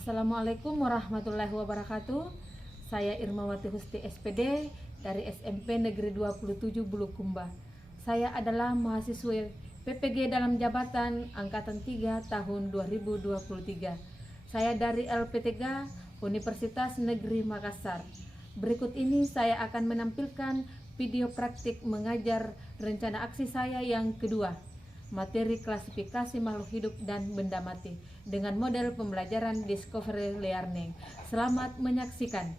Assalamualaikum warahmatullahi wabarakatuh. Saya Irmawati Husti SPD dari SMP Negeri 27 Bulukumba. Saya adalah mahasiswa PPG dalam jabatan Angkatan 3 tahun 2023. Saya dari LP3 Universitas Negeri Makassar. Berikut ini saya akan menampilkan video praktik mengajar rencana aksi saya yang kedua, materi klasifikasi makhluk hidup dan benda mati dengan model pembelajaran discovery learning. Selamat menyaksikan.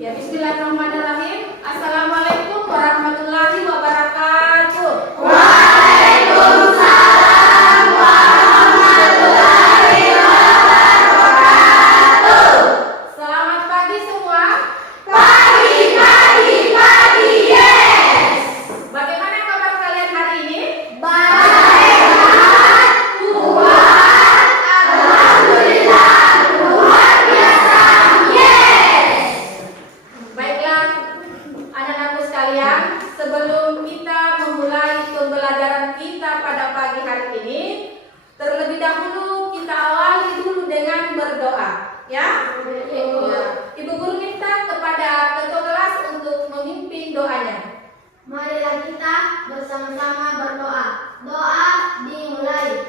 Ya, bismillahirrahmanirrahim. Assalamualaikum warahmatullahi wabarakatuh. Waalaikumsalam warahmatullahi wabarakatuh. Selamat pagi semua. Pagi, yes. Bagaimana kabar kalian hari ini? Baik, kuat, alhamdulillah, luar biasa. Baiklah anak-anakku sekalian, sebelum kita memulai pembelajaran kita pada pagi hari ini, terlebih dahulu kita awali dulu dengan berdoa, ya. Ibu guru minta kepada ketua kelas untuk memimpin doanya. Marilah kita bersama-sama berdoa. Doa dimulai.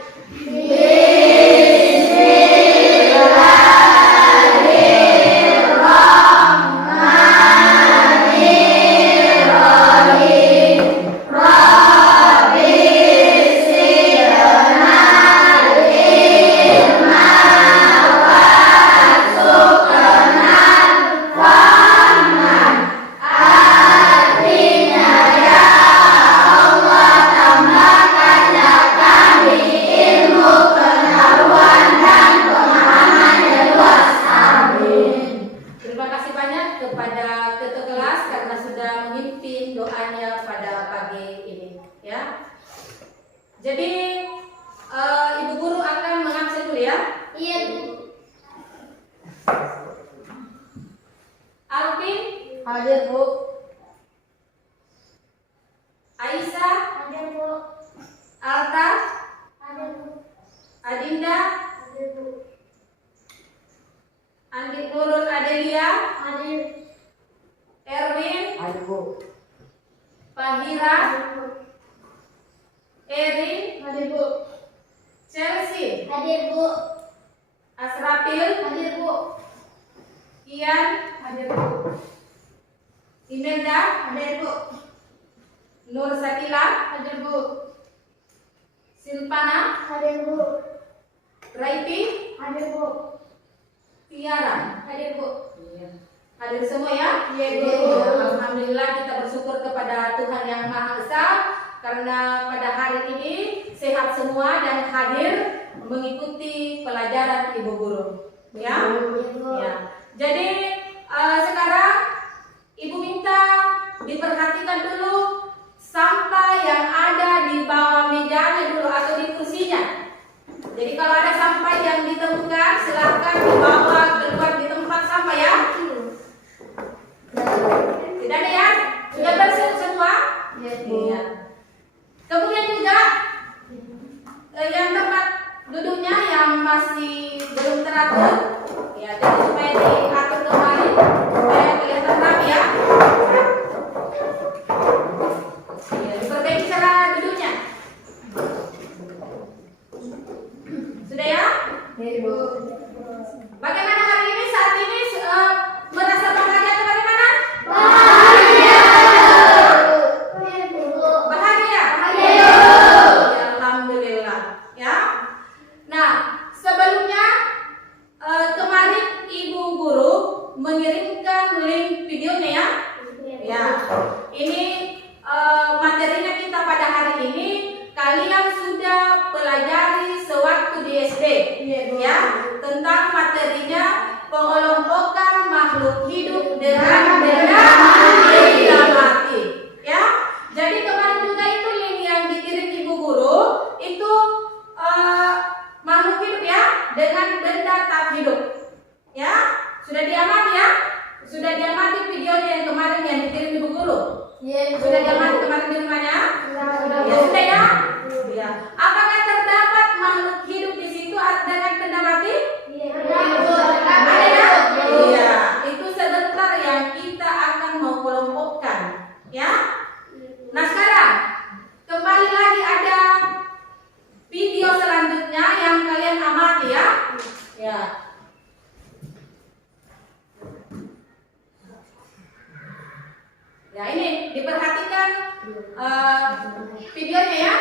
Terima kasih banyak kepada ketua kelas karena sudah memimpin doanya pada pagi ini, ya. Jadi ibu guru akan mengabsen dulu, ya. Iya, Bu. Alvin, Hadir, Bu. Aisyah, Hadir, Bu. Alta, Hadir, Bu. Adinda, Hadir, Bu. Andi Nurul Adelia, Hadir. Erwin, Hadir, Bu. Fahira, Hadir, Bu. Erin, Hadir, Bu. Chelsea, Hadir, Bu. Asrafil, Hadir, Bu. Ian, Hadir, Bu. Imelda, Hadir, Bu. Nur Sakila, Hadir, Bu. Silpana, Hadir, Bu. Raipi, Hadir, Bu. Tiara. Hadir, Bu. Hadir semua, ya? Iya, Bu. Ya, alhamdulillah kita bersyukur kepada Tuhan Yang Maha Esa karena pada hari ini sehat semua dan hadir mengikuti pelajaran ibu guru, ya. Ya. Jadi sekarang ibu minta diperhatikan dulu sampah yang ada di bawah mejanya dulu atau di kursinya. Jadi kalau ada sampah yang ditemukan silahkan dibawa keluar di tempat sampah, ya. Tidak ada, ya? Sudah bersih semua? Iya. Kemudian juga yang tempat duduknya yang masih belum teratur, ya, jadi supaya diatur kembali supaya kelihatan rapi, ya. Ya, diperbaiki cara duduknya. Sudah, ya? Ibu. Bagaimana hari ini saat ini merasa bahagia atau bagaimana? Bahagia? Ya, alhamdulillah, ya. Nah, sebelumnya kemarin ibu guru mengirimkan link videonya, ya. Ya. Ini materinya kita pada hari ini kalian sudah pelajari sewaktu di SD, ya, tentang materinya pengelompokan makhluk hidup dengan benda Sudah diamati kemarin di rumahnya? Ya sudah ya. Ya. Apakah terdapat makhluk hidup di situ dengan benda mati? Ada ya? Iya. Itu sebentar yang kita akan mengelompokkan, ya. Nah sekarang kembali lagi ada video selanjutnya yang kalian amati ya. Ya. Ya ini diperhatikan videonya ya.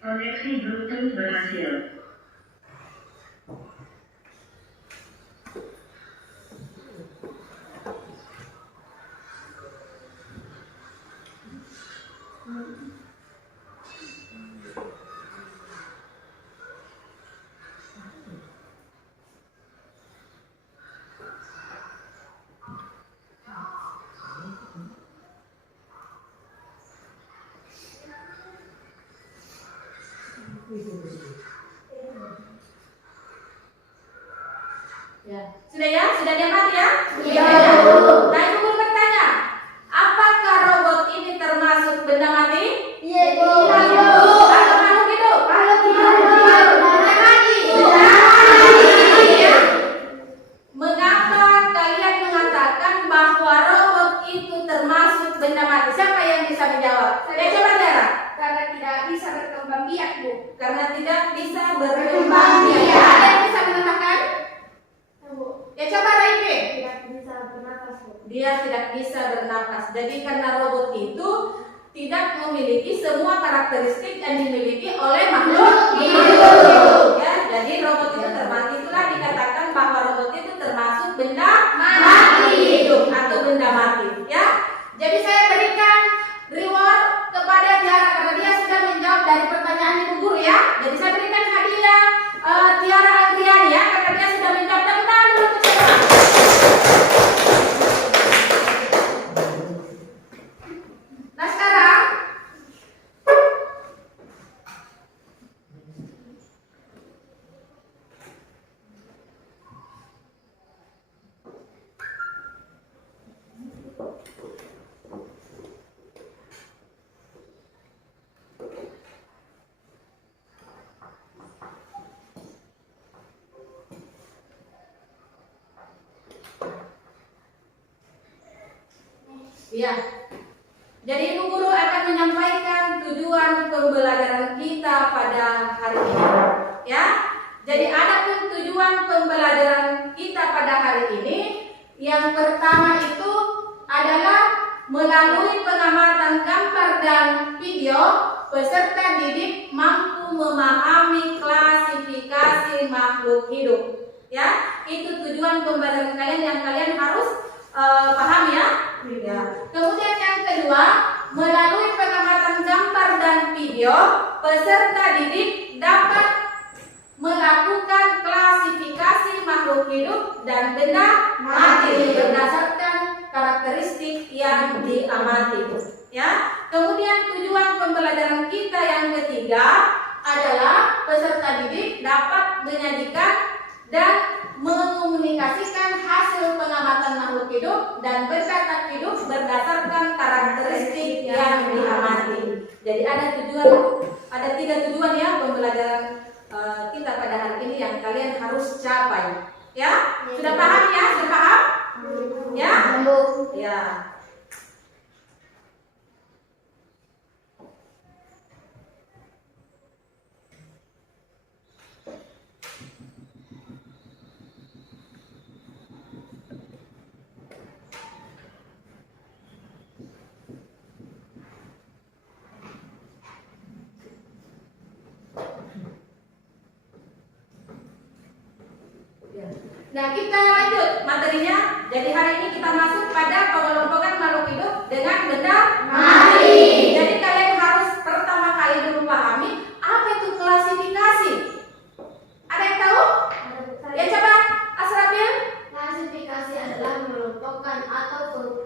Koneksi Bluetooth berhasil. Ya. Sudah ya? Sudah diamati ya? Iya. Nah, ibu guru bertanya, apakah robot ini termasuk benda mati? Atau makhluk hidup? Ya. Mengapa kalian mengatakan bahwa robot itu termasuk benda mati? Siapa yang bisa menjawab? Ya, coba Tiara. Karena tidak bisa berkembang biak, Bu. Karena tidak bisa berkembang biak. Ada yang bisa mengatakan? Ya coba Raike. Tidak bisa bernafas, Bu. Dia tidak bisa bernapas. Jadi karena robot itu tidak memiliki semua karakteristik yang dimiliki oleh makhluk hidup. Ya, jadi robot itu termasuk, itulah dikatakan bahwa robot itu termasuk benda mati hidup atau benda mati. Ya, jadi saya berikan reward kepada Tiara karena dia sudah menjawab dari pertanyaan ibu guru ya. Jadi saya berikan hadiah Tiara Agriani ya karena dia sudah menjawab. Tepuk tangan dulu untuk siapa? Nah sekarang ya, jadi ibu guru akan menyampaikan tujuan pembelajaran kita pada hari ini. Ya, jadi ada pun tujuan pembelajaran kita pada hari ini. Yang pertama itu adalah melalui pengamatan gambar dan video, peserta didik mampu memahami klasifikasi makhluk hidup. Ya, itu tujuan pembelajaran kalian yang kalian harus paham ya. Ya. Kemudian yang kedua, melalui pengamatan gambar dan video, peserta didik dapat melakukan klasifikasi makhluk hidup dan benda mati berdasarkan karakteristik yang diamati. Ya. Kemudian tujuan pembelajaran kita yang ketiga adalah peserta didik dapat menyajikan dan mengomunikasikan hasil pengamatan makhluk hidup dan benda hidup berdasarkan karakteristik yang diamati. Jadi ada tiga tujuan ya pembelajaran kita pada hari ini yang kalian harus capai. Ya, sudah paham ya? Sudah paham? Ya, ya. Nah, kita lanjut materinya. Jadi hari ini kita masuk pada pengelompokan makhluk hidup dengan benda mati. Jadi kalian harus pertama kali dulu pahami apa itu klasifikasi. Ada yang tahu? Ya coba Asrabil. Klasifikasi adalah mengelompokkan atau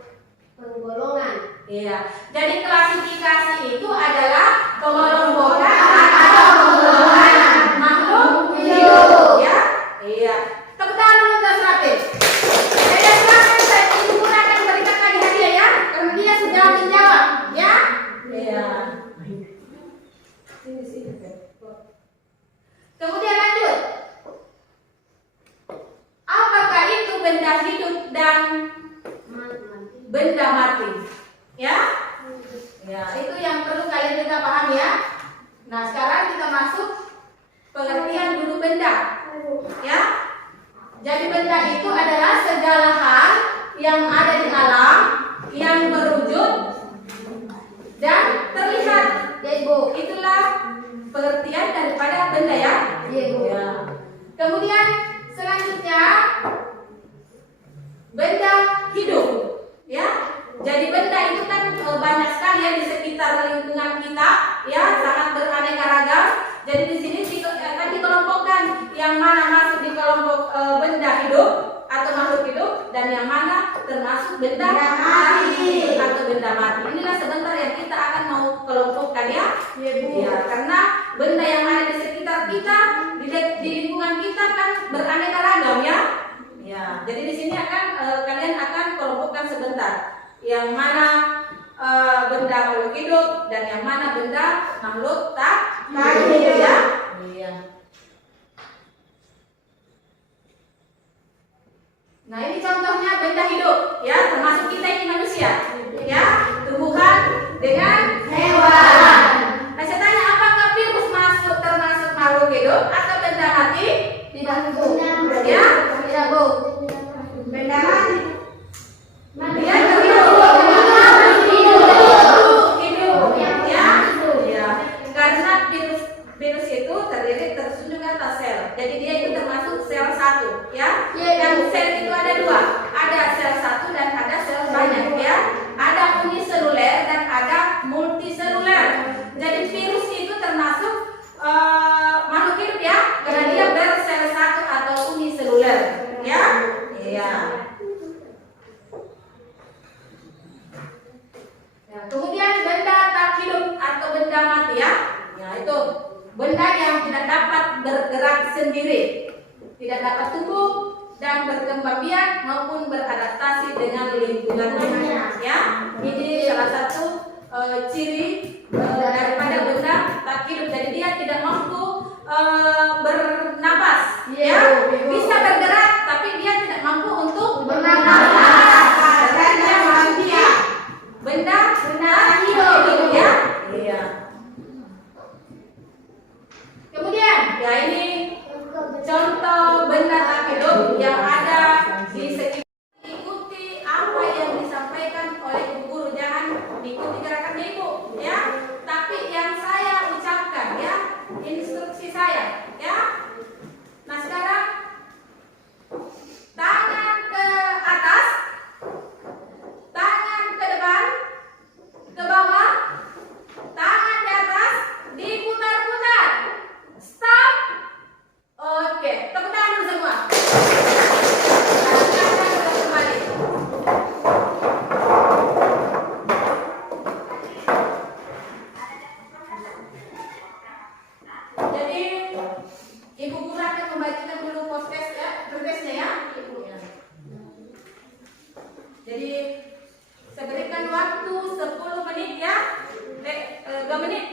penggolongan. Iya. Jadi klasifikasi itu adalah pengelompokan atau penggolongan makhluk hidup. Ya. Iya. Tepuk tangan dulu untuk Asrabil. Saya silakan saya Ibu akan berikan lagi hadiah ya, karena dia sudah menjawab, ya. Iya. Kemudian lanjut. Apakah itu benda hidup dan benda mati? Ya? Ya, itu yang perlu kalian juga paham ya. Nah, sekarang kita masuk pengertian dulu benda. Ya? Jadi benda itu adalah segala hal yang ada di alam yang berwujud dan terlihat. Ya, Ibu. Itulah pengertian daripada benda ya. Iya, Bu. Ya. Kemudian selanjutnya benda hidup, ya. Jadi benda itu kan banyak sekali ya di sekitar lingkungan kita, ya, sangat beraneka ragam. Jadi di sini akan dikelompokkan yang mana masuk di kelompok benda hidup atau makhluk hidup dan yang mana termasuk benda mati atau benda mati. Inilah sebentar yang kita akan mau kelompokkan ya. Iya, Bu. Ya, karena benda yang ada di sekitar kita, di lingkungan kita kan beraneka ragam ya. Ya, jadi di sini akan kalian akan kelompokkan sebentar yang mana benda makhluk hidup dan yang mana benda makhluk tak hidup ya. Iya. Nah, ini contohnya benda hidup ya, termasuk kita ini manusia ya, tumbuhan dengan hewan. Nah, saya tanya, apakah virus termasuk makhluk hidup atau benda mati? Tidak, Bu. Ya, Tidak, Bu. benda mati. Dia Hidup ya. Ya. Karena virus itu terdiri tersusun atas sel. Jadi dia itu termasuk sel satu ya. Dan sel itu ada dua. Ada sel satu dan ada sel banyak ya. Ada uniseluler dan ada multiseluler. Jadi virus itu termasuk makhluk hidup ya, karena dia bersel satu atau uniseluler ya. Iya. Ya, kemudian benda tak hidup atau benda mati ya. Ya, itu benda yang tidak dapat bergerak sendiri, tidak dapat tumbuh dan berkembang biak maupun beradaptasi dengan lingkungannya ya. Ini salah satu ciri daripada benda tak hidup. Jadi dia tidak mampu bernapas ya. Bisa bergerak tapi dia tidak mampu untuk bernapas. Karena manusia benda hidup ya. Iya. Kemudian ya, ini contoh benda tak hidup yang ada di sekitar. Ikuti apa yang disampaikan oleh Ibu Guru, jangan ikuti gerakannya Ibu ya, tapi yang saya ucapkan ya, instruksi saya ya. Nah, sekarang tangan ke atas, tangan ke depan, ke bawah, tangan di atas, diputar-putar. Stop. Oke, tepuk tangan dulu semua. Kembali. Jadi Ibu Guru akan membacakan dulu podcastnya ya. Jadi saya berikan waktu 10 menit ya. 2 menit.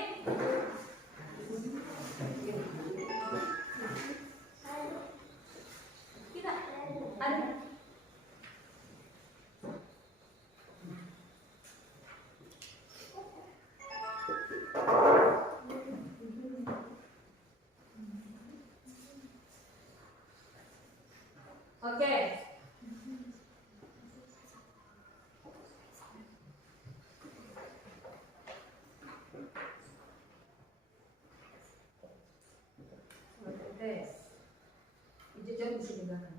Tidak ada. Oke. Tes. Jujur bisa di belakang.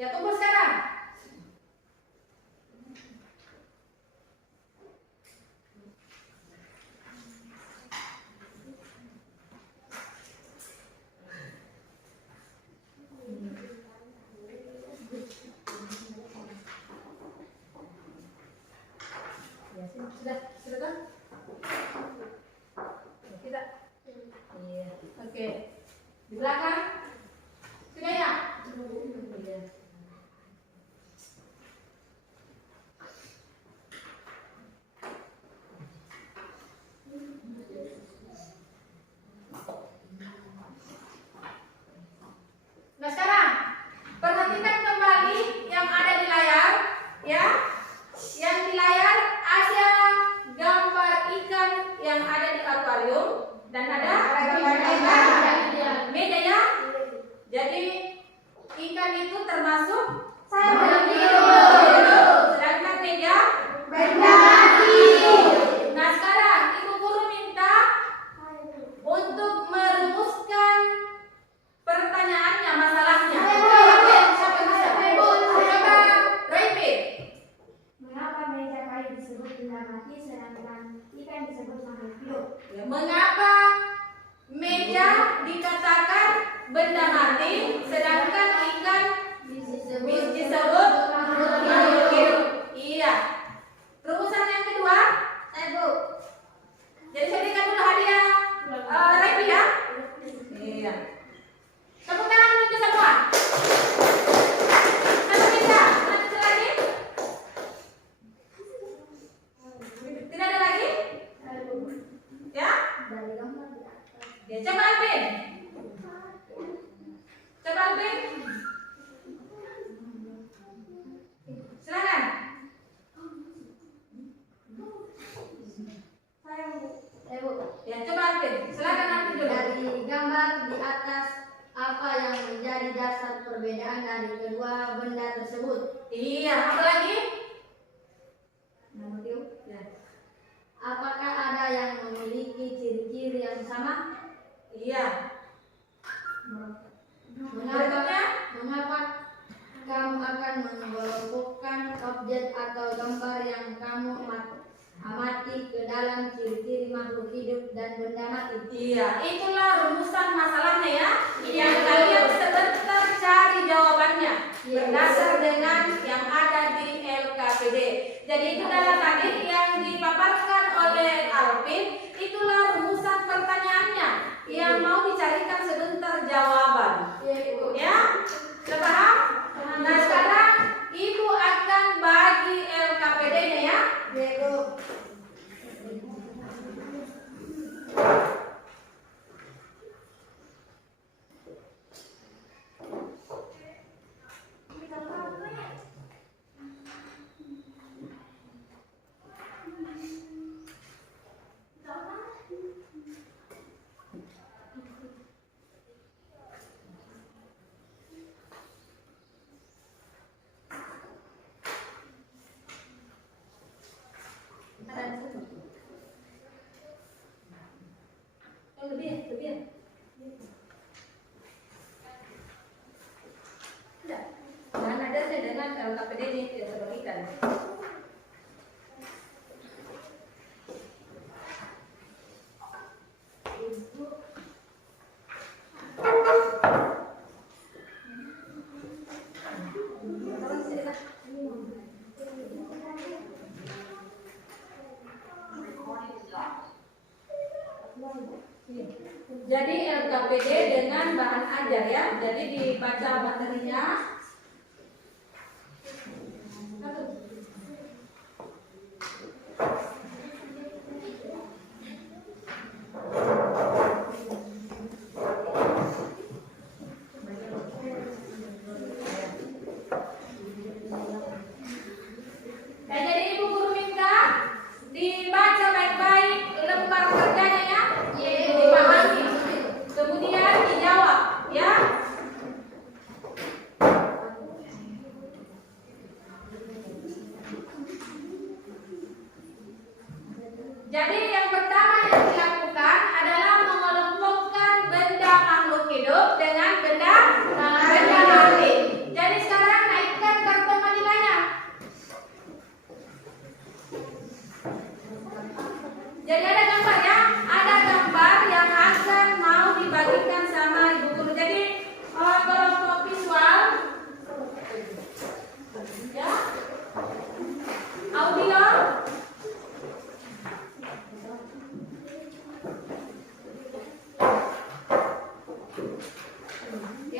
Ya, tunggu sekarang. Ya, sudah kan? Kita. Iya, oke. Di belakang. Sudah ya? Iya. Nah, sekarang perhatikan kembali yang ada di layar, ya. Yang di layar ada gambar ikan yang ada di akuarium dan ada meja ya. Jadi ikan itu termasuk sedangkan meja Nah, sekarang ibu guru minta untuk merumuskan pertanyaannya, masalahnya. Siapa yang bisa? Coba repeat. Mengapa meja kayu disebut benda mati sedangkan ikan disebut makhluk hidup? Ya, mengapa meja dikatakan benda mati sedangkan ikan disebut makhluk hidup? Iya. Rumusan yang kedua, Bu. jadi saya berikan dulu hadiah Revi ya. Iya. Tepuk tangan untuk semua. Satu bisa, satu lagi. Tidak ada lagi? Ya? Dari gambar di atas. Ya, coba Alvin. Coba Alvin. Silakan. Bu. Ya, coba Alvin. Silakan Alvin dulu. Dari gambar di atas, apa yang menjadi dasar perbedaan dari kedua benda tersebut? Iya, apa lagi? Ya. Apakah ada yang memiliki ciri-ciri yang sama? Iya. Mengapa kamu akan mengelompokkan objek atau gambar yang kamu amati ke dalam ciri-ciri makhluk hidup dan benda mati? Iya, itulah rumusan masalahnya ya. Yang kalian sebentar cari jawabannya berdasar dengan yang ada di LKPD. Jadi itu adalah tadi yang dipaparkan oleh Alvin. Itulah rumusan pertanyaannya yang mau dicarikan sebentar jawaban. Ya, sudah paham? Nah, sekarang ibu akan bagi LKPD-nya ya. Bu. Lebih. Tidak. Jangan ada saya dengan LKPD ini tidak terbagikan. Jadi LKPD dengan bahan ajar ya. Jadi dibaca materinya. Jadi ibu guru minta dibaca baik-baik lembar kerjanya ya. Dipahami. Kemudian dijawab ya.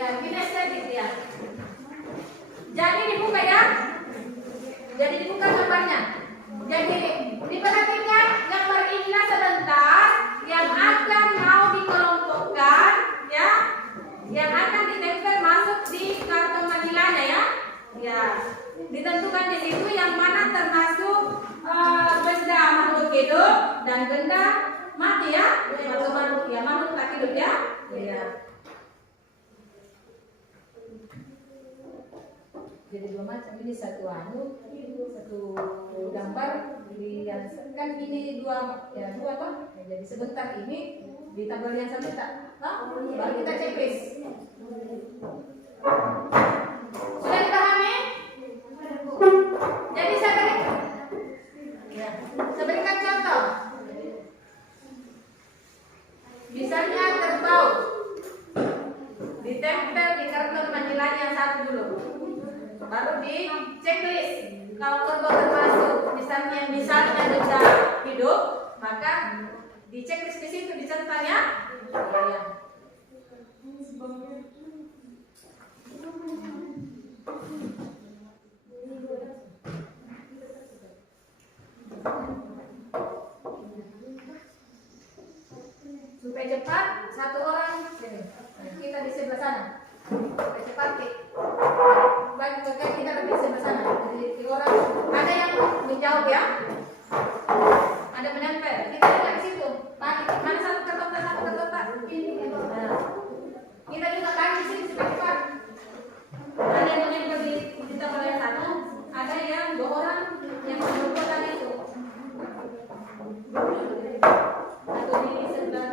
Ya, kinestetik ya. Jadi dibuka ya. Jadi dibuka gambarnya. Jadi diperhatikan gambar inilah sebentar yang akan mau dikelompokkan ya, yang akan ditempel masuk di kartu manilanya ya. Ya, ditentukan di situ yang mana termasuk benda makhluk hidup dan benda mati ya, atau makhluk ya, makhluk tak hidup ya. Ya. Jadi dua macam, ini satu gambar kan ini dua ya, dua toh. Ya, jadi sebentar ini di tabel yang sebentar, toh? Baru kita checklist. Sudah dipahami? Jadi saya berikan contoh. Misalnya kerbau ditempel di karton manilanya yang satu dulu, baru di checklist. Kalau kerbau termasuk misalnya benda hidup, maka di checklist di situ dicatat ya. Ya. Supaya cepat, satu orang sini. Kita di sebelah sana. Supaya cepat bagi kita lebih sebelah sana. Jadi orang ada yang menjawab ya. Ada menempel. Kita lihat di situ. Mana satu kertas. Ini. Nah. Kita juga kaki di sini supaya cepat. Ada yang menempel di tabel yang satu. Ada yang dua orang yang menempelkan itu. Atau di sebelah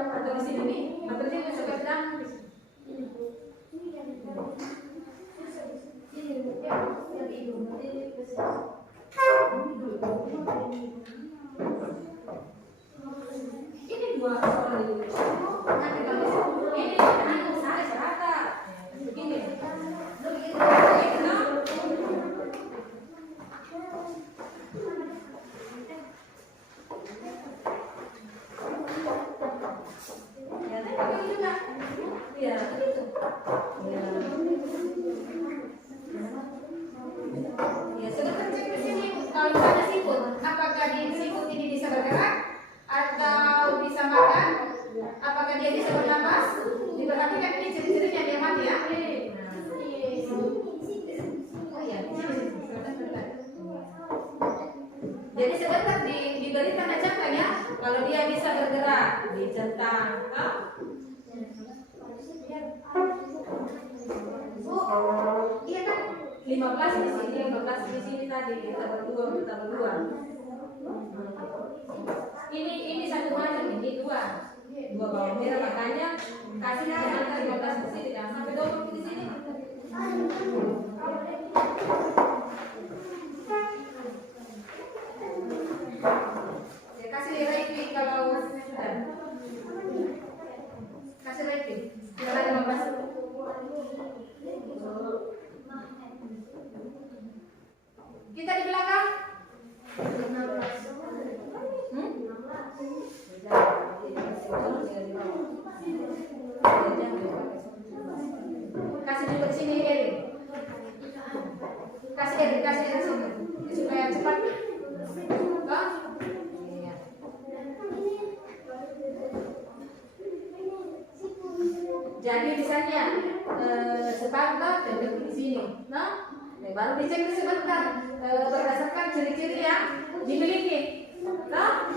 atau di sini nih, atau di sini suka sedang. Ini dua soal ini. Nanti kalau ini anu saya serata. Begini. Ya, begitu. Ya, sudah cek di sini. Kalau ada siput, apakah di siput ini bisa bergerak atau bisa makan? Apakah dia bisa bernapas? Diperhatikan ini ciri-cirinya dia mati ya. Jadi sebentar diberikan ajakan ya. Kalau dia bisa bergerak, dicentang. Iya kan? 15 di sini, 15 di sini tadi, tabel 2. Ini satu macam, ini dua bawang merah, makanya kasih angka 15 di sini, jangan sampai 20 di sini. Ya, kasih rating kalau sudah. Kasih rating. Kalau 15. Kita di belakang. Kasih juga di sini Erin. Kasih Erin sini supaya cepat. Toh? Iya. Jadi misalnya sepatu tempel di sini, nah, baru dicek sebentar berdasarkan ciri-ciri yang dimiliki, nah.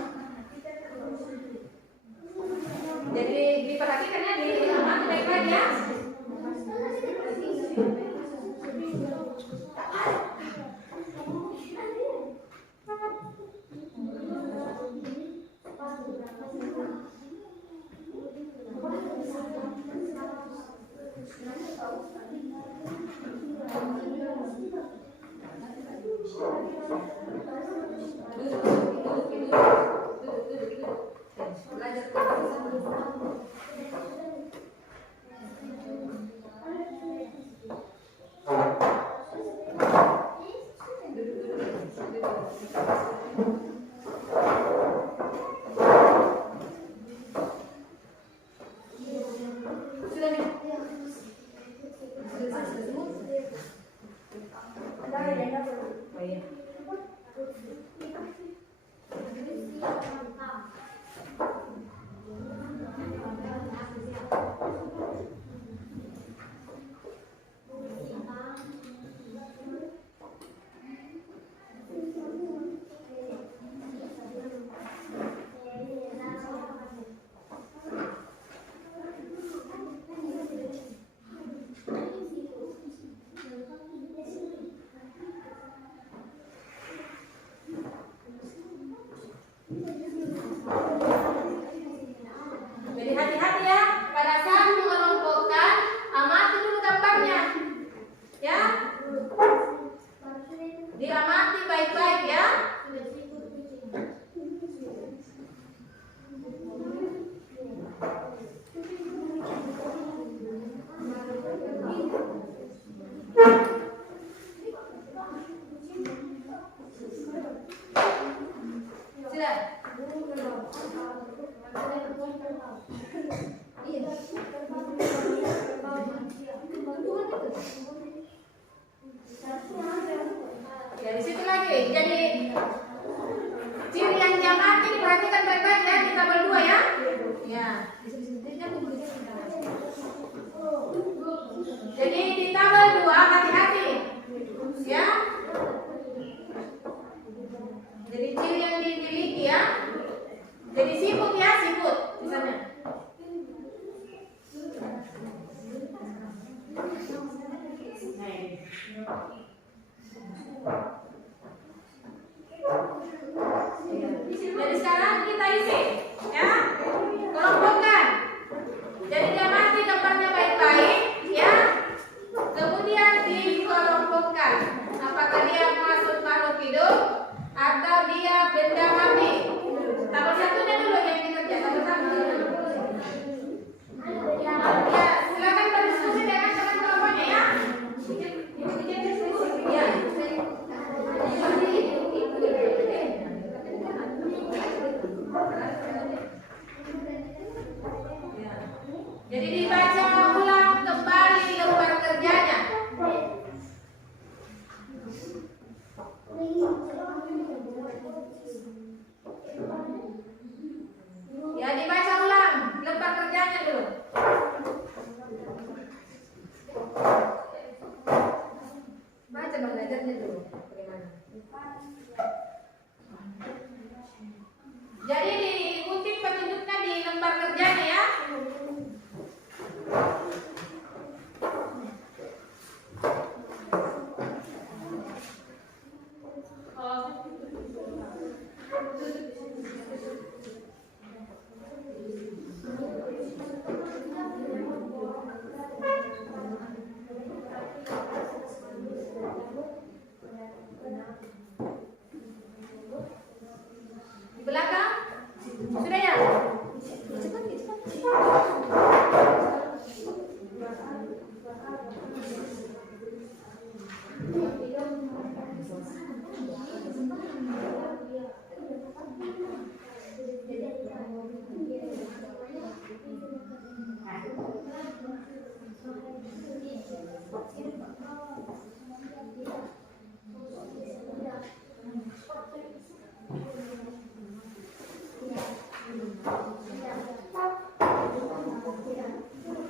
Jadi diperhatikan ya, diamati baik-baik ya. Belajar. Ya. Jadi di tabel 2 hati-hati. Ya. Jadi ciri yang dimiliki ya. Jadi siput ya, siput misalnya. Jadi sekarang kita isi ya. Kelompokkan. Jadi dia mati gambarnya baik-baik ya. Kemudian dikelompokkan. Apakah dia masuk makhluk hidup atau dia benda mati? Tabel satunya dulu yang dikerja. Tabel satu. Ya, silakan berdiskusi dengan teman kelompoknya ya. Ya. Jadi dibaca ulang kembali lembar kerjanya. Ya, dibaca ulang lembar kerjanya dulu. Baca belajarnya dulu. Bagaimana? Jadi diikuti petunjuknya di lembar kerjanya ya. Di belakang sudah ya?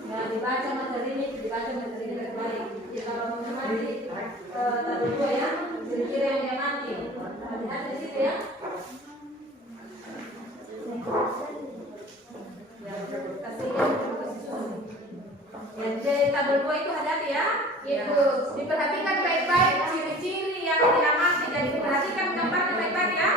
Ya, dibaca materi ini baik-baik. Ya, kalau mengamati tabel 2 ya, ciri-ciri yang dia mati. Hati-hati di situ ya. Ya, kasih ya, jadi tabel 2 itu hati-hati ya. Itu diperhatikan baik-baik ciri-ciri yang dia mati dan diperhatikan gambarnya baik-baik ya.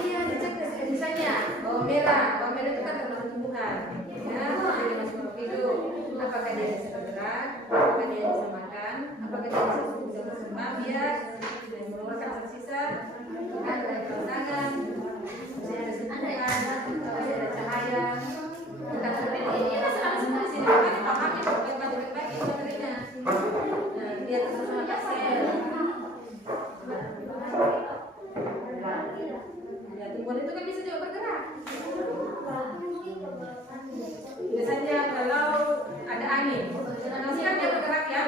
Iya, dicek misalnya bawang merah itu kan termasuk tumbuhan, ya, jadi masuk makhluk hidup. Apakah dia bisa bergerak? Apakah dia bisa makan? Apakah dia bisa berkembang biak dan mengeluarkan sisa? Ada rangsangan, ada sentuhan, ada cahaya. Ini masalah semua di sini. Makanya pahami yang baik-baik itu materinya. Nah, dia tersusun sel. Ya, tumbuhan itu kan bisa juga bergerak. Biasanya kalau ada angin, nanti kan dia bergerak ya.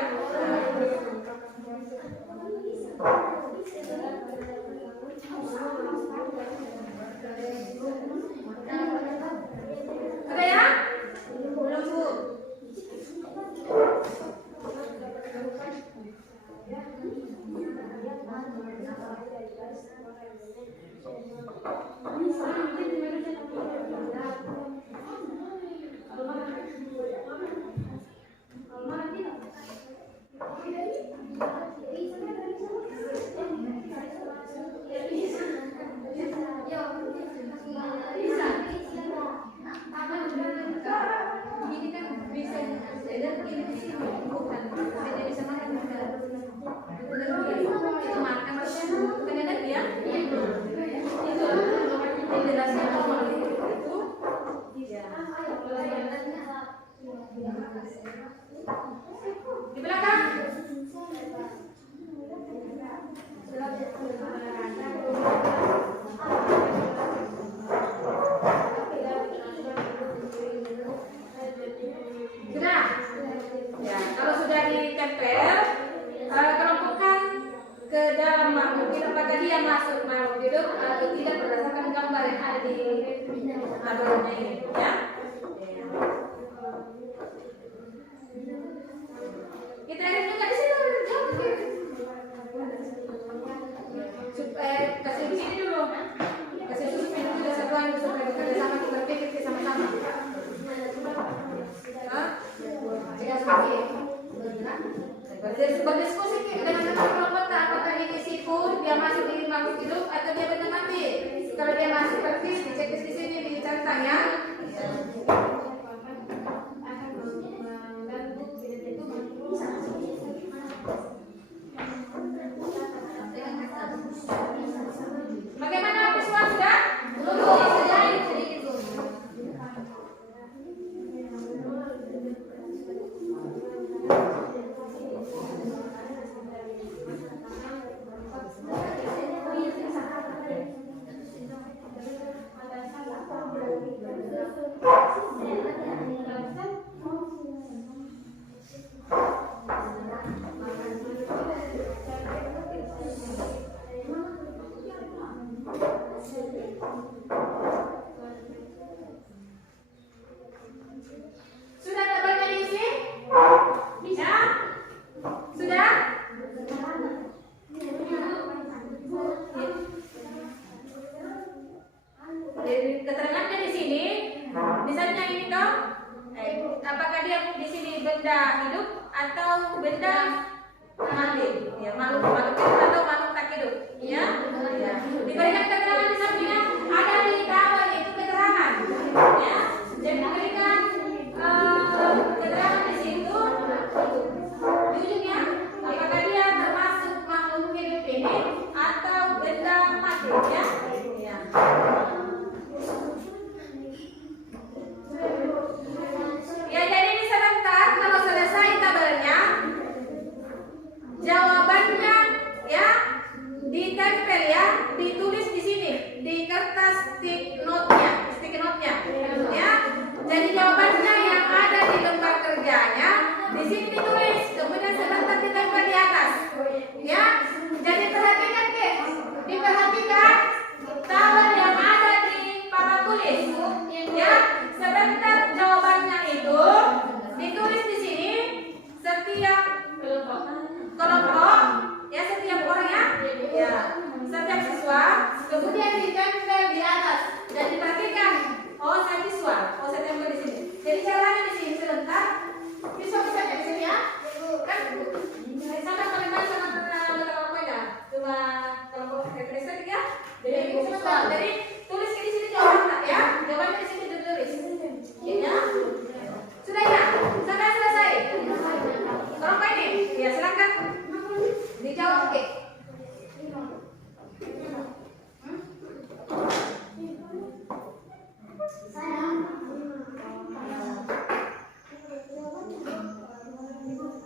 atau tidak berdasarkan gambar yang ada di tabelannya ini, ya. Kita lihat juga di sini jawab. Supaya kasih di sini dulu, kasih susun juga satuan supaya bekerja sama, kita pikir sama-sama. Berdiskusi dengan teman-teman apakah ini siput dia masuk di makhluk hidup atau dia benda mati. Kalau dia masuk berarti dicek di sini dicatatnya. Bagaimana visual sudah? Belum. Sudah tak baca diisi? Bisa? Sudah? Keterangannya di sini, misalnya ini dong, apakah dia di sini benda hidup atau benda mati? Ya, makhluk hidup atau makhluk tak hidup? Ya, ya. Diberikan keterangan di sampingnya, ada di tabel itu keterangan. Ya, jadi diberikan keterangan di situ di ujungnya, apakah dia termasuk makhluk hidup ini atau benda mati? Ya, ya. Ya, jadi ini sebentar kalau selesai tabelnya, jawabannya ya ditempel ya, ditulis di sini di kertas stick note-nya, ya. Jadi jawabannya yang ada di lembar kerjanya di sini ditulis, kemudian sebentar ditempel di atas, ya. Jadi perhatikan deh, diperhatikan tabel yang ada di papan tulis, ya. Sebentar jawabannya itu ditulis di sini setiap kelompok, ya, setiap orang ya, setiap siswa, kemudian ditempel di atas dan diperhatikan. Oh, saya siswa, oh saya tempel di sini. Jadi caranya di sini sebentar, bisa di sini ya, kan? Sama paling baik sama kelompok beda, cuma kelompok representatif ya. Jadi sebentar, jadi tulis di sini jawabannya ya, jawabannya di sini ditulis, ya. Sudah ya, sampai selesai. Kelompok ini, ya silakan dijawab, oke.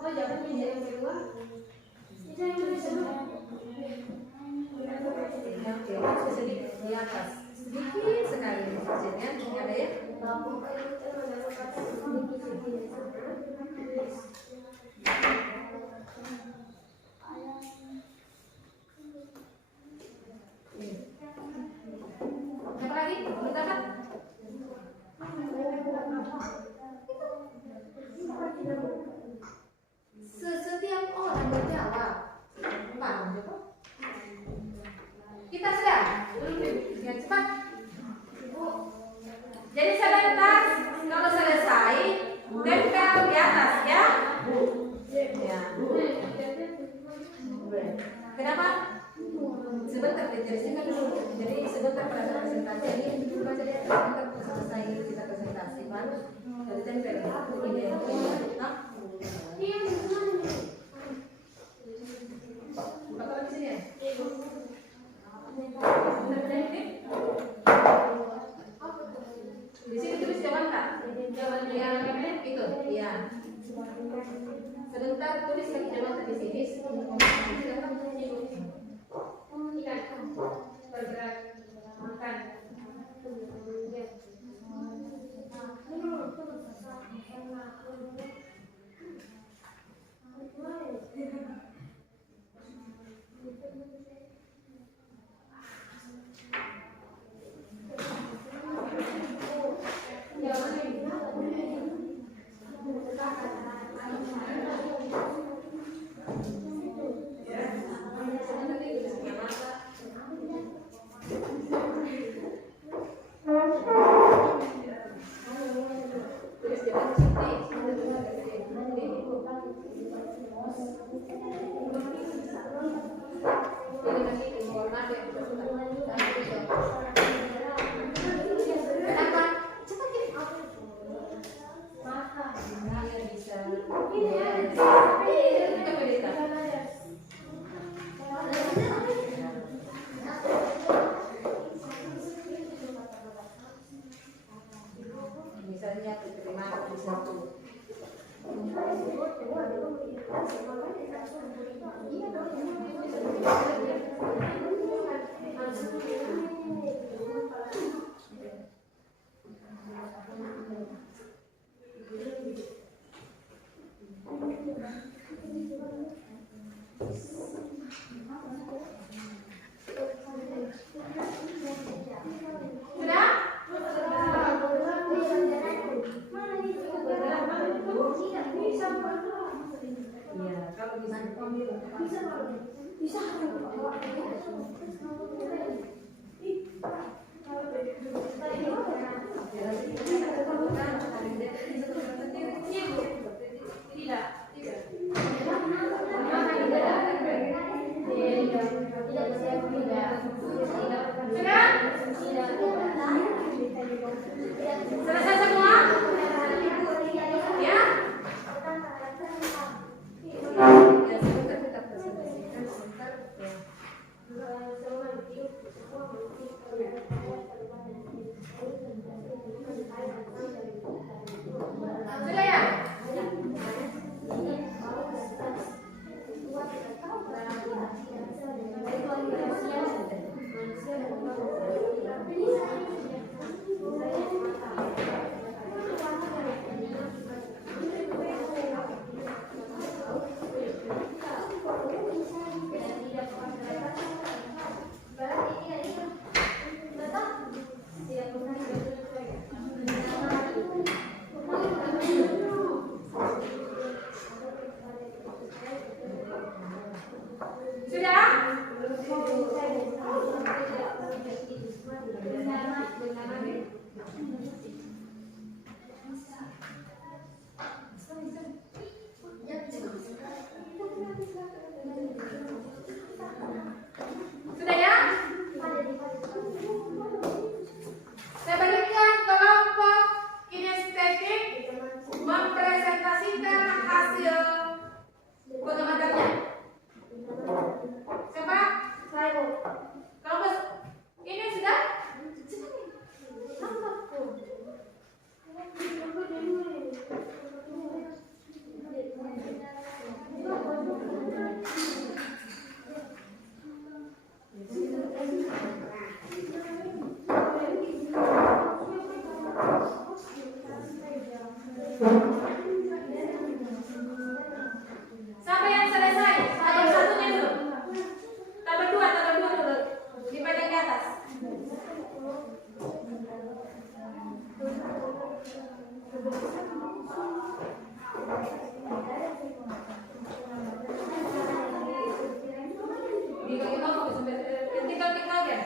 Oh, jangan yang kedua. Sedikit di atas, sedikit sekali maksudnya ada ya. Apa lagi? Bertahan. Setiap orang berjawab. Paham ya, Pak? Kita sudah. Ya, cepat. Jadi sebentar kalau selesai tempel di atas ya. Ya. Kenapa? Sebentar dijelasin dulu. Jadi sebentar pada presentasi ini baca di atas, sebentar selesai kita presentasi baru dari tempel ini ya. Bakal di sini ya? Di sini tulis jawaban tak? Jawaban yang itu, iya. Sebentar tulis lagi jawaban di sini. Bergerak makan. Selesai semua? Ya? Sudah ya? Sudah ya? Saya berikan kelompok kinestetik mempresentasikan hasil pengamatannya. Siapa? Saya. Kelompok ini sudah? Siapa yang selesai? Tambah satunya dulu. Tambah dua dulu. Dipajang di atas. Dibagi kelompok sampai tinggal kalian.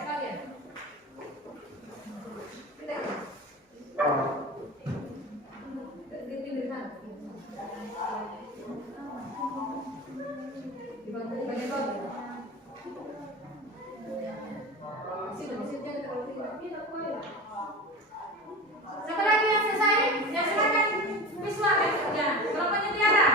Siapa lagi yang selesai? Ya silakan. Wiswa ya. Kelompoknya Tiara.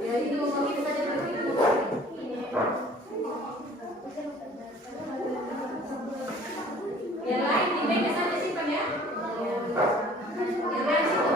Ya itu mungkin saja yang lain di meja saja simpan ya. Yang lain situ.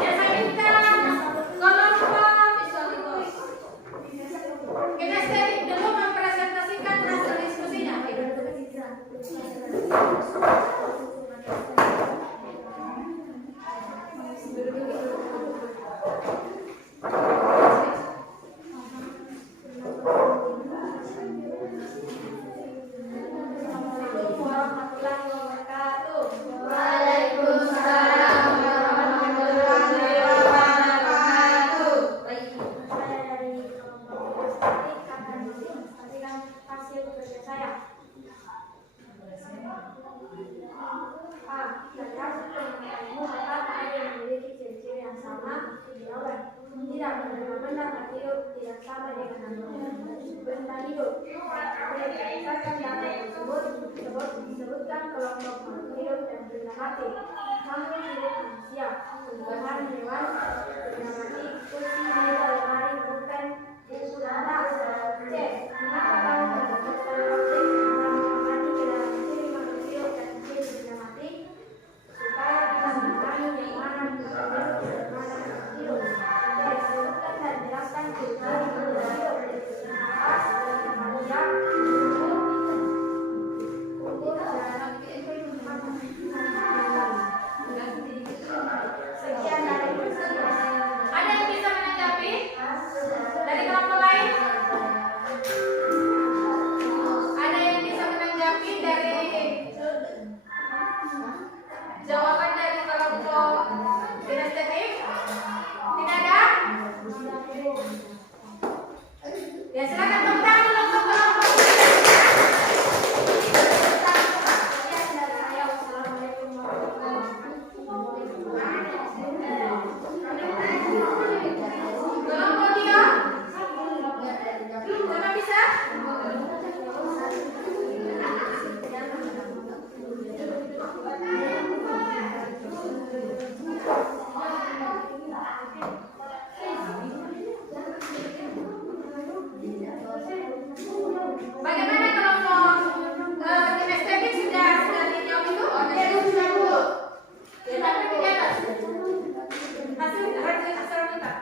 Ya saya minta kelompok kinestetik dulu mempresentasikan hasil diskusinya. Assalamualaikum warahmatullahi wabarakatuh. Waalaikumsalam warahmatullahi wabarakatuh. Saya dari kelompok estetik akan mempresentasikan hasil kerja saya. A. Dari hasil penelitianmu dapat ada yang memiliki ciri-ciri yang sama. Jawaban: tidak benar-benar hidup tidak sama dengan anak. B. benda hidup. Berdasarkan data tersebut disebutkan kelompok makhluk hidup dan benda mati. Makhluk hidup manusia, tumbuhan, hewan, benda mati, kursi, meja, lemari, pulpen, buku, anak. C. Mengapa kamu menetapkan objek akan mengamati ke dalam ciri makhluk hidup dan ciri benda mati? Supaya kita mengetahui yang mana makhluk hidup dan mana makhluk hidup. D. Sebutkan dan jelaskan ciri-ciri benda hidup. Nafas, manusia, tubuh, dan sekian dari persiapan. Ada yang bisa menanggapi dari kelompok lain? Ada yang bisa menanggapi dari jawaban dari kelompok kinestetik? Tidak ada? Ya silakan tepuk tangan dulu untuk kelompok Sekian dari saya. Wassalamualaikum warahmatullahi kelompok dia. Siapa bisa? Bagaimana kelompok kinestetik sudah dijawab itu? Ya, tapi di atas. Hasil minta.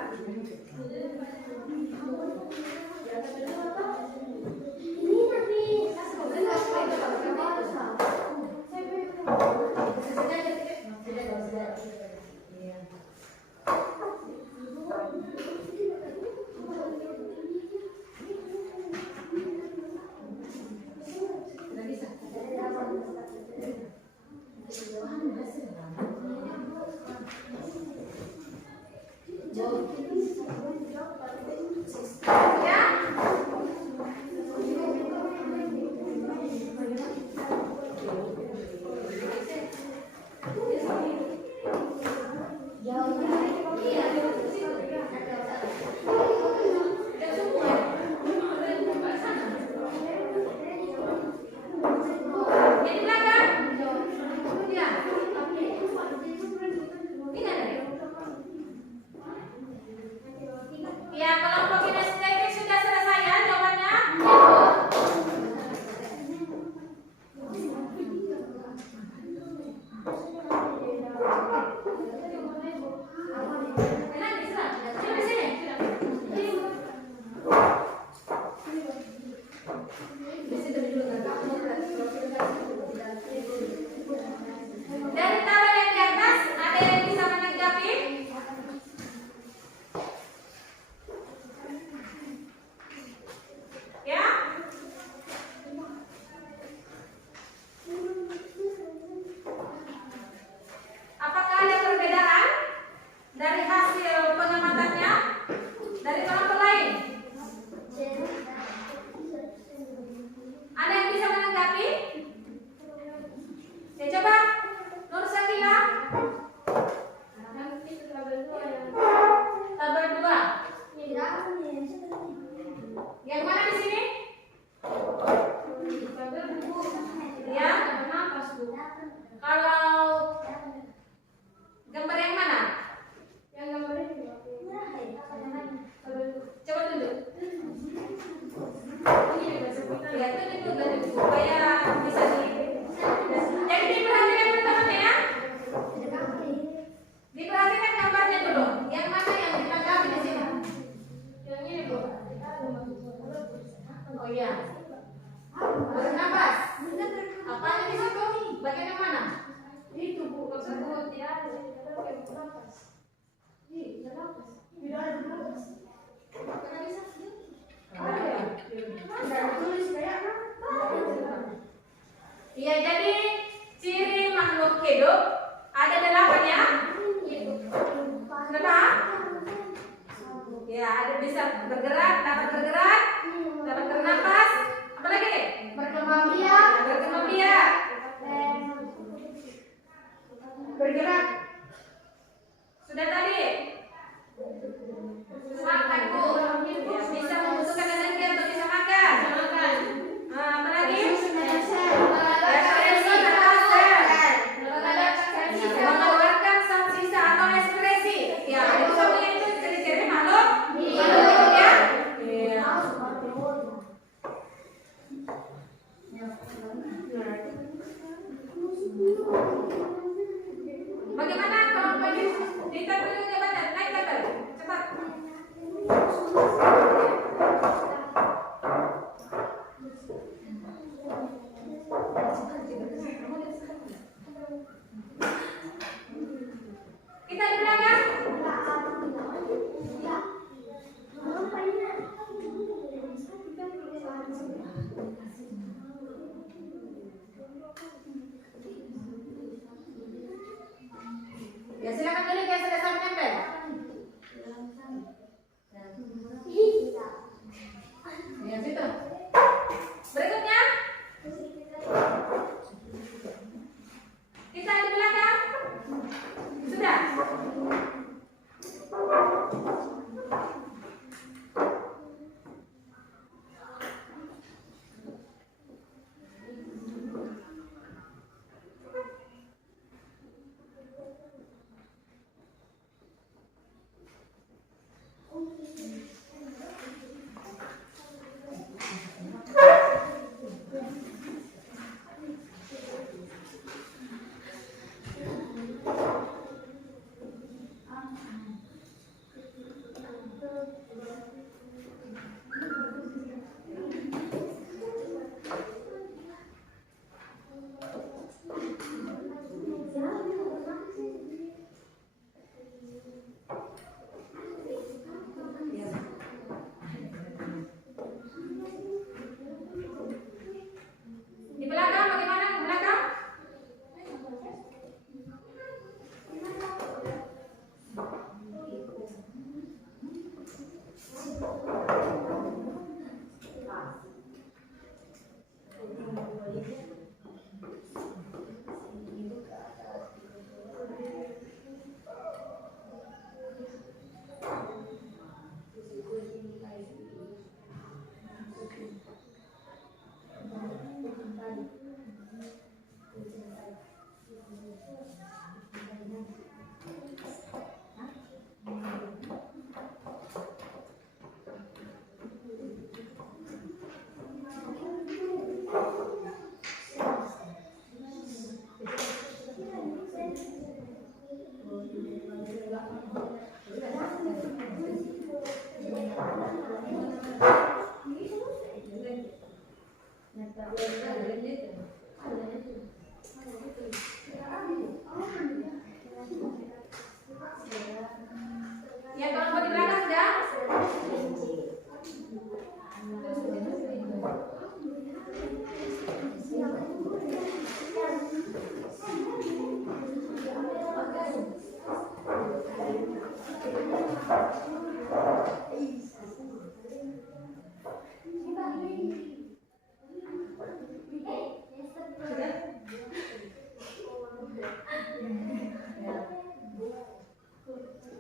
Ya. Yang di belakang? Ya. Ini ada. Ya, kelompok kinestetik sudah selesai ya jawabannya? Enak, bisa. Coba sini. Dari tabel yang di atas, ada yang bisa menanggapi? Ya? Apakah ada perbedaan dari hasil pengamatannya dari kelompok lain? Ada yang bisa menanggapi? Ya coba, Nur Sakila. Tabel 2. Yang mana di sini? Ya. Kalau gambar yang mana? Coba tunjuk. Ya, tunjuk supaya bisa di. Jadi diperhatikan teman-teman ya. Diperhatikan gambarnya dulu. Yang mana yang ditanggapi di sini? Yang ini, Bu. Oh iya. Bernapas. Apanya di situ? Bagian yang mana? Itu, Bu. Tersebut ya. Iya, jadi ciri makhluk hidup ada 8 ya. Kenapa? Ya, ada bisa bergerak, dapat bergerak, dapat bernapas. Apa lagi? Berkembang biak, Berkembang biak, bergerak, sudah tadi. Makan, Bu. Ya, bisa membutuhkan energi atau bisa makan.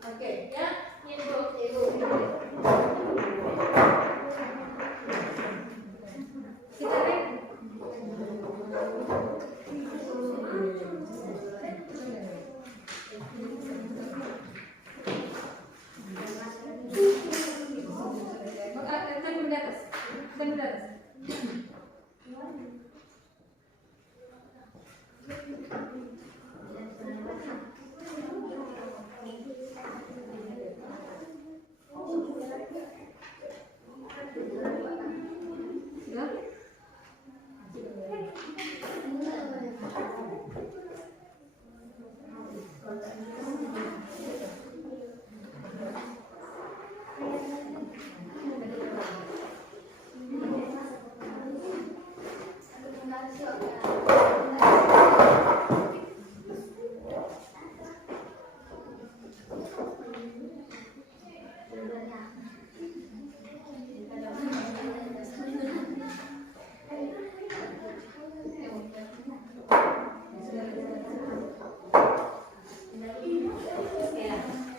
Oke, ya. Kita lihat. Kan di atas. Kan di atas.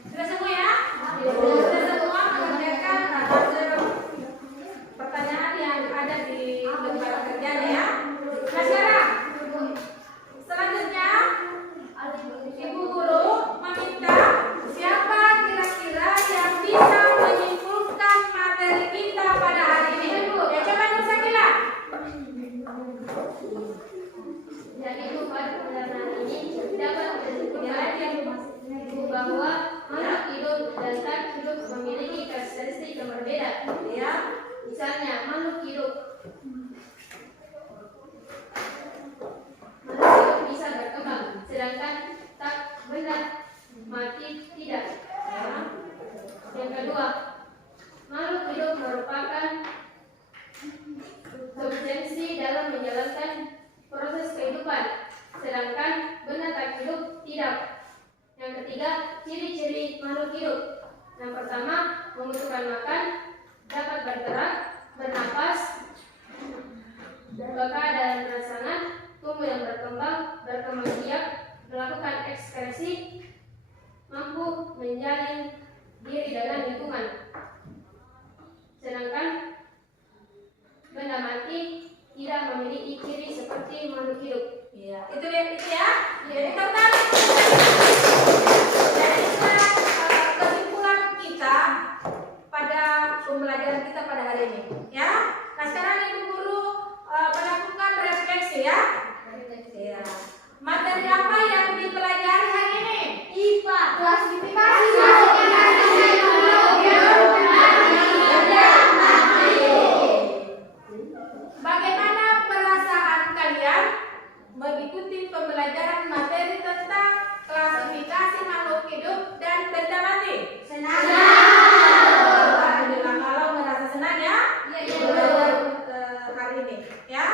Sudah semua ya? Sudah semua mengerjakan hasil pertanyaan yang ada di lembar kerjanya ya. Nah sekarang selanjutnya Ibu Guru meminta siapa kira-kira yang bisa menyimpulkan materi kita pada hari ini. Ya coba Nusakila. Jadi pada pelajaran ini dapat disimpulkan bahwa makhluk hidup dan tak hidup memiliki karakteristik yang berbeda. Ya. Misalnya makhluk hidup bisa berkembang, sedangkan tak benda mati tidak. Ya. Yang kedua, makhluk hidup merupakan substansi dalam menjalankan proses kehidupan, sedangkan benda tak hidup tidak. Yang ketiga, ciri-ciri makhluk hidup. Yang pertama, membutuhkan makan, dapat bergerak, bernapas, baka dan rangsangan, tumbuh yang berkembang biak, melakukan ekskresi, mampu menjalin diri dengan lingkungan. Sedangkan benda mati tidak memiliki ciri seperti makhluk hidup. Iya, itu ya. Jadi teman-teman, jadi kesimpulan kita pada pembelajaran kita pada hari ini, ya. Nah sekarang Ibu Guru melakukan refleksi ya. Iya. Materi apa yang dipelajari hari ini? IPA, klasifikasi. Bagaimana perasaan kalian mengikuti pembelajaran materi tentang klasifikasi makhluk hidup dan benda mati? Senang. Alhamdulillah, kalau merasa senang ya, belajar hari ini, ya.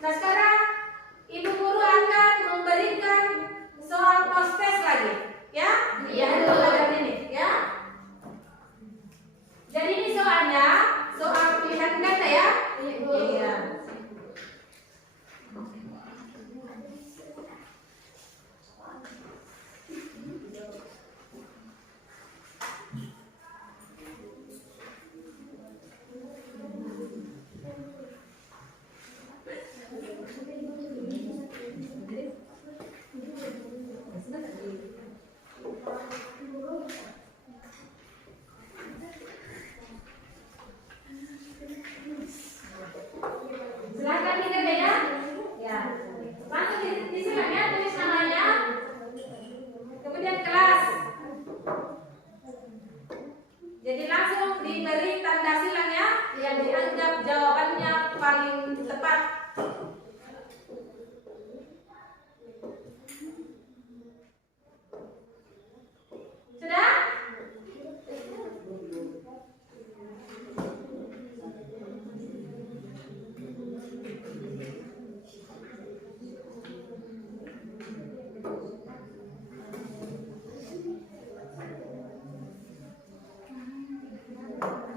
Nah sekarang Ibu Guru akan memberikan soal post test lagi, ya. Iya. Dari pembelajaran ini, ya. Jadi ini soalnya soal pilihan ganda ya. Iya. Silakan dikerjain ya. Ya. Langsung disilang ya, tulis namanya. Kemudian kelas. Jadi langsung diberi tanda silang ya, yang dianggap jawabannya paling tepat. Sudah? Terima kasih.